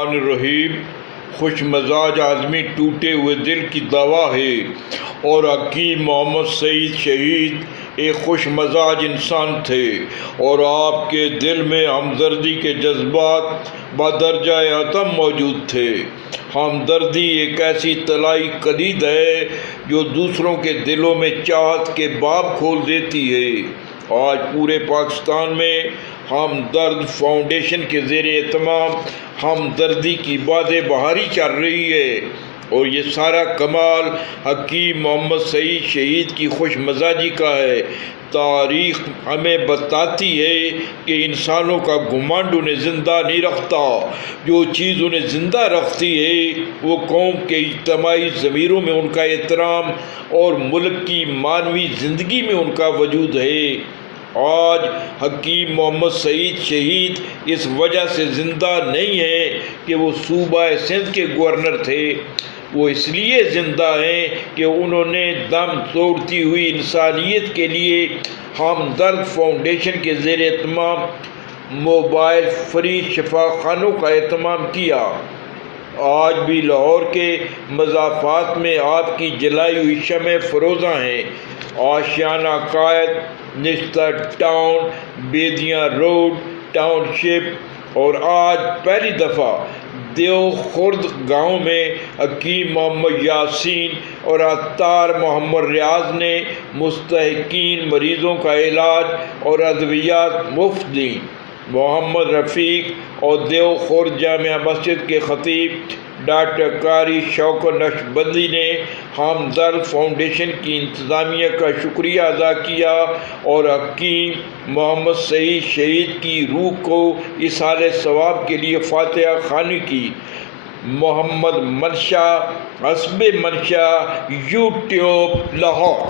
الرحمن الرحیم۔ خوش مزاج آدمی ٹوٹے ہوئے دل کی دوا ہے، اور حکیم محمد سعید شہید ایک خوش مزاج انسان تھے، اور آپ کے دل میں ہمدردی کے جذبات بدرجہ اتم موجود تھے۔ ہمدردی ایک ایسی طلائی کلید ہے جو دوسروں کے دلوں میں چاہت کے باب کھول دیتی ہے۔ آج پورے پاکستان میں ہمدرد فاؤنڈیشن کے زیر اہتمام ہمدردی کی باد بہاری چل رہی ہے، اور یہ سارا کمال حکیم محمد سعید شہید کی خوش مزاجی کا ہے۔ تاریخ ہمیں بتاتی ہے کہ انسانوں کا گھمنڈ انہیں زندہ نہیں رکھتا، جو چیز انہیں زندہ رکھتی ہے وہ قوم کے اجتماعی ضمیروں میں ان کا احترام اور ملک کی معنوی زندگی میں ان کا وجود ہے۔ آج حکیم محمد سعید شہید اس وجہ سے زندہ نہیں ہے کہ وہ صوبہ سندھ کے گورنر تھے، وہ اس لیے زندہ ہیں کہ انہوں نے دم توڑتی ہوئی انسانیت کے لیے ہمدرد فاؤنڈیشن کے زیر اہتمام موبائل فری شفا خانوں کا اہتمام کیا۔ آج بھی لاہور کے مضافات میں آپ کی جلائی ہوئی شمع فروزاں ہیں۔ آشیانہ قائد، نشتر ٹاؤن، بیدیاں روڈ ٹاؤن شپ، اور آج پہلی دفعہ دیو خرد گاؤں میں حکیم محمد یاسین اور عطار محمد ریاض نے مستحقین مریضوں کا علاج اور ادویات مفت دیں۔ محمد رفیق اور دیو خرد جامع مسجد کے خطیب ڈاکٹر قاری شوکت نقشبندی نے ہمدرد فاؤنڈیشن کی انتظامیہ کا شکریہ ادا کیا اور حکیم محمد سعید شہید کی روح کو ایصال ثواب کے لیے فاتحہ خوانی کی۔ محمد منشا، حسب منشا، یوٹیوب، لاہور۔